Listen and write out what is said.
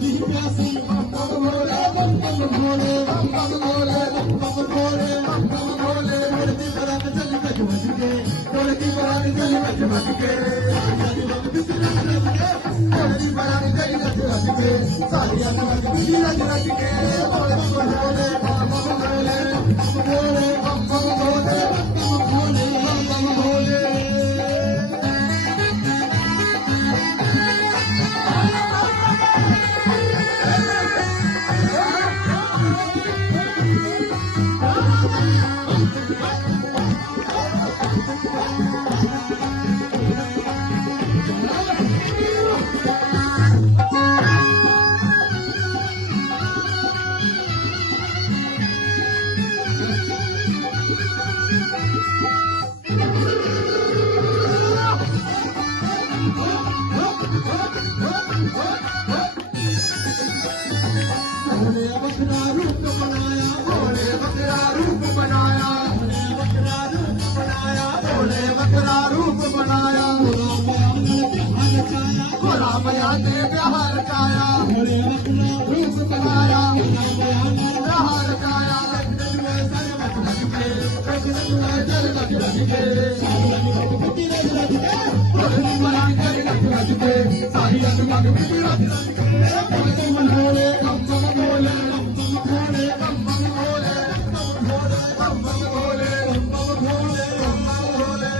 की प्यासी बम बम भोले बम बम भोले बम बम भोले बम बम भोले बम बम भोले धरती पर आके चली बज बज के धरती पर आके चली बज बज के धरती पर आके चली बज बज के सारी आसमान की रज रज के भोले बम भोले बम बम भोले भोले बम बम भोले बम बम भोले बम बम भोले भोले बकरा रूप बनाया भोले बकरा रूप बनाया भोले बकरा रूप बनाया भोले बकरा रूप बनाया भोला मैया ने बिहार काया भोले बकरा रूप बनाया बिहार काया जल रज रज के सारी अनुमान रज रज के भोले बम बम भोले बम बम भोले बम बम भोले बम बम भोले बम बम भोले बम बम भोले